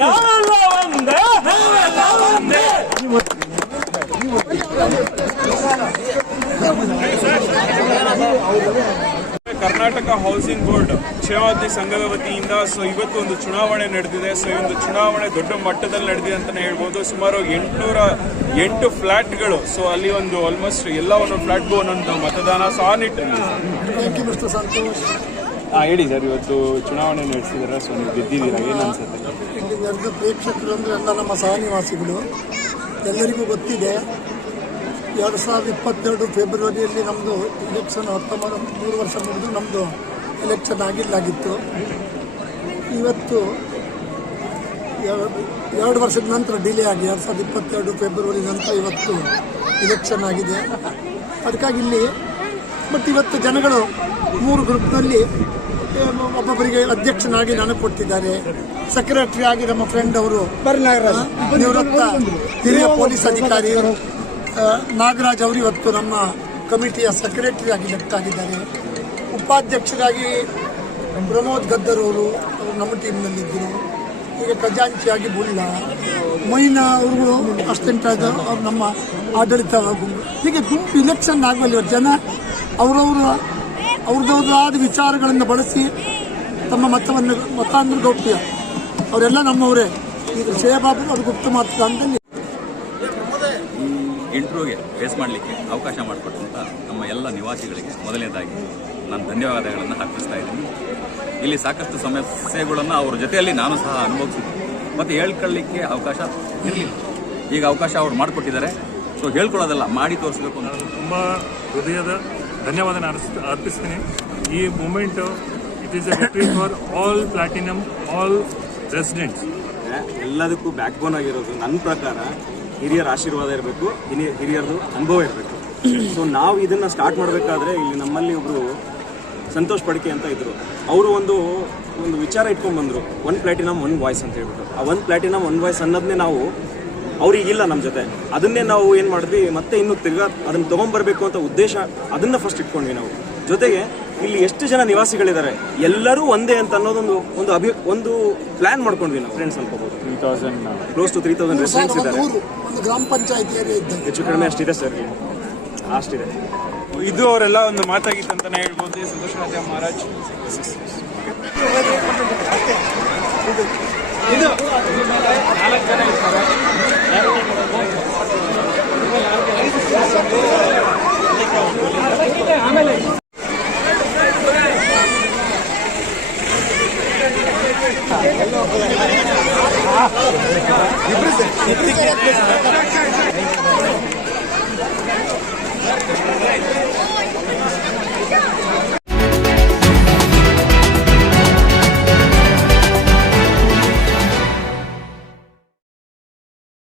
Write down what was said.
ನಾವೆಲ್ಲ ಒಂದೇ Karnataka housing board ಕ್ಷೇಮಾಭಿವೃದ್ಧಿ ಸಂಘದ ವತಿಯಿಂದ ಸೊ ಇವತ್ತು ಒಂದು ಚುನಾವಣೆ ನಡೆದಿದೆ. ಸೊ ಈ ಒಂದು ಚುನಾವಣೆ ದೊಡ್ಡ ಮಟ್ಟದಲ್ಲಿ ನಡೆದಿದೆ ಅಂತಲೇ ಹೇಳ್ಬೋದು. ಸುಮಾರು ಎಂಟುನೂರ ಎಂಟು ಫ್ಲಾಟ್ಗಳು. ಸೊ ಅಲ್ಲಿ ಒಂದು ಆಲ್ಮೋಸ್ಟ್ ಎಲ್ಲ ಒಂದೊಂದು ಫ್ಲಾಟ್ಗೂ ಒಂದೊಂದು ಮತದಾನ ಸೊ ಆ ನಿಟ್ಟಿನಲ್ಲಿ ಹೇಳಿ ಸರ್, ಇವತ್ತು ಚುನಾವಣೆ ನಡೆಸಿದ್ರೆ ಸೊ ನೀವು ಗೆದ್ದಿದ್ದೀರಾ, ಏನು ಅನ್ಸುತ್ತೆ? ಇಲ್ಲಿ ನೆರೆದ ಪ್ರೇಕ್ಷಕರು ಅಂದರೆ ಎಲ್ಲ ನಮ್ಮ ಸಹನಿವಾಸಿಗಳು. ಎಲ್ಲರಿಗೂ ಗೊತ್ತಿದೆ, ಎರಡು ಸಾವಿರದ ಇಪ್ಪತ್ತೆರಡು ಫೆಬ್ರವರಿಯಲ್ಲಿ ನಮ್ಮದು ಎಲೆಕ್ಷನ್ ಹತ್ತೊಂಬತ್ತು, ಮೂರು ವರ್ಷ ಮುಗಿದು ನಮ್ಮದು ಎಲೆಕ್ಷನ್ ಆಗಿಲ್ಲಾಗಿತ್ತು ಇವತ್ತು ಎರಡು ಎರಡು ವರ್ಷದ ನಂತರ ಡಿಲೇ ಆಗಿ ಎರಡು ಸಾವಿರದ ಇಪ್ಪತ್ತೆರಡು ಫೆಬ್ರವರಿ ನಂತರ ಇವತ್ತು ಎಲೆಕ್ಷನ್ ಆಗಿದೆ. ಅದಕ್ಕಾಗಿ ಇಲ್ಲಿ ಮತ್ತು ಇವತ್ತು ಜನಗಳು ಮೂರು ಗ್ರೂಪ್ನಲ್ಲಿ ಒಬ್ಬೊಬ್ಬರಿಗೆ ಅಧ್ಯಕ್ಷನಾಗಿ ನನಗೆ ಕೊಟ್ಟಿದ್ದಾರೆ. ಸೆಕ್ರೆಟರಿ ಆಗಿ ನಮ್ಮ ಫ್ರೆಂಡ್ ಅವರು ನಿವೃತ್ತ ಹಿರಿಯ ಪೊಲೀಸ್ ಅಧಿಕಾರಿ ನಾಗರಾಜ್ ಅವರು ಇವತ್ತು ನಮ್ಮ ಕಮಿಟಿಯ ಸೆಕ್ರೆಟರಿ ಆಗಿ ಆಗಿದ್ದಾರೆ ಉಪಾಧ್ಯಕ್ಷರಾಗಿ ಪ್ರಮೋದ್ ಗದ್ದರ್ ಅವರು ನಮ್ಮ ಟೀಮ್ನಲ್ಲಿದ್ದರು. ಈಗ ಖಜಾಂಚಿಯಾಗಿ ಬುಳ್ಳ ಮೈನಾ ಅವರು ಅಸಿಸ್ಟೆಂಟ್ ಆದರು ಅವ್ರು ನಮ್ಮ ಆಡಳಿತ ಗುಂಪು ಹೀಗೆ ಗುಂಪು ಇಲೆಕ್ಷನ್ ಆಗುವಲ್ಲಿ ಜನ ಅವರವರ ಅವ್ರದ್ದವ್ರದಾದ ವಿಚಾರಗಳನ್ನು ಬಳಸಿ ತಮ್ಮ ಮತವನ್ನು ಮತ ಅಂದ್ರೆ ಗೌಪ್ಯ ಅವರೆಲ್ಲ ನಮ್ಮವರೇ. ಈಗ ಶೇಬಾಬು ಅವರು ಗುಪ್ತ ಮತದಾನದಲ್ಲಿ ಇಂಟ್ರೋಗೆ ಫೇಸ್ ಮಾಡಲಿಕ್ಕೆ ಅವಕಾಶ ಮಾಡಿಕೊಟ್ಟಂಥ ನಮ್ಮ ಎಲ್ಲ ನಿವಾಸಿಗಳಿಗೆ ಮೊದಲನೇದಾಗಿ ನಾನು ಧನ್ಯವಾದಗಳನ್ನು ಅರ್ಪಿಸ್ತಾ ಇದ್ದೀನಿ. ಇಲ್ಲಿ ಸಾಕಷ್ಟು ಸಮಸ್ಯೆಗಳನ್ನು ಅವ್ರ ಜೊತೆಯಲ್ಲಿ ನಾನು ಸಹ ಅನುಭವಿಸಿದ್ದೆ ಮತ್ತು ಹೇಳ್ಕೊಳ್ಳಿಕ್ಕೆ ಅವಕಾಶ ಇರಲಿಲ್ಲ. ಈಗ ಅವಕಾಶ ಅವ್ರು ಮಾಡಿಕೊಟ್ಟಿದ್ದಾರೆ. ಸೊ ಹೇಳ್ಕೊಳ್ಳೋದಲ್ಲ ಮಾಡಿ ತೋರಿಸ್ಬೇಕು ಅಂತ. ತುಂಬ ಹೃದಯದ ಧನ್ಯವಾದ ಅರ್ಪಿಸ್ತೀನಿ. ಈ moment it is victory for all platinum all residents ಎಲ್ಲದಕ್ಕೂ ಬ್ಯಾಕ್ ಬೋನ್ ಆಗಿರೋದು ನನ್ನ ಪ್ರಕಾರ ಹಿರಿಯರ ಆಶೀರ್ವಾದ ಇರಬೇಕು ಹಿರಿಯರದು ಅನುಭವ ಇರಬೇಕು. ಸೊ ನಾವು ಇದನ್ನ ಸ್ಟಾರ್ಟ್ ಮಾಡಬೇಕಾದ್ರೆ ಇಲ್ಲಿ ನಮ್ಮಲ್ಲಿ ಒಬ್ಬರು ಸಂತೋಷ್ ಪಡ್ಕೆ ಅಂತ ಇದ್ರು. ಅವರು ಒಂದು ಒಂದು ವಿಚಾರ ಇಟ್ಕೊಂಡು ಬಂದರು. ಒನ್ ಪ್ಲಾಟಿನಮ್ ಒನ್ ವಾಯ್ಸ್ ಅಂತ ಹೇಳ್ಬಿಟ್ಟು. ಆ ಒನ್ ಪ್ಲಾಟಿನಮ್ ಒನ್ ವಾಯ್ಸ್ ಅನ್ನೋದನ್ನೇ ನಾವು ಅವ್ರಿಗಿಲ್ಲ ನಮ್ಮ ಜೊತೆ. ಅದನ್ನೇ ನಾವು ಏನು ಮಾಡಿದ್ವಿ ಮತ್ತೆ ಇನ್ನು ತಿರ್ಗಾ ಅದನ್ನ ತಗೊಂಡ್ಬರ್ಬೇಕು ಅಂತ ಉದ್ದೇಶ ಅದನ್ನು ಫಸ್ಟ್ ಇಟ್ಕೊಂಡ್ವಿ ನಾವು. ಜೊತೆಗೆ ಇಲ್ಲಿ ಎಷ್ಟು ಜನ ನಿವಾಸಿಗಳಿದ್ದಾರೆ ಎಲ್ಲರೂ ಒಂದೇ ಅಂತ ಅನ್ನೋದೊಂದು ಒಂದು ಅಭಿ ಒಂದು ಪ್ಲಾನ್ ಮಾಡ್ಕೊಂಡ್ವಿ ನಾವು. Friends ಅನ್ಕೋಬಹುದು three thousand close to three thousand residents ಇದ್ದಾರೆ. ಒಂದು ಗ್ರಾಮ ಪಂಚಾಯತ್ ಹೆಚ್ಚು ಕಡಿಮೆ ಅಷ್ಟಿದೆ ಸರ್ ಅಷ್ಟಿದೆ. ಇದು ಅವರೆಲ್ಲ ಒಂದು ಮಾತಾಗಿತ್ತು ಅಂತಾನೆ ಹೇಳ್ಬೋದು. ಸಂತೋಷ್ ರಾಜ ಮಹಾರಾಜ್. Represent.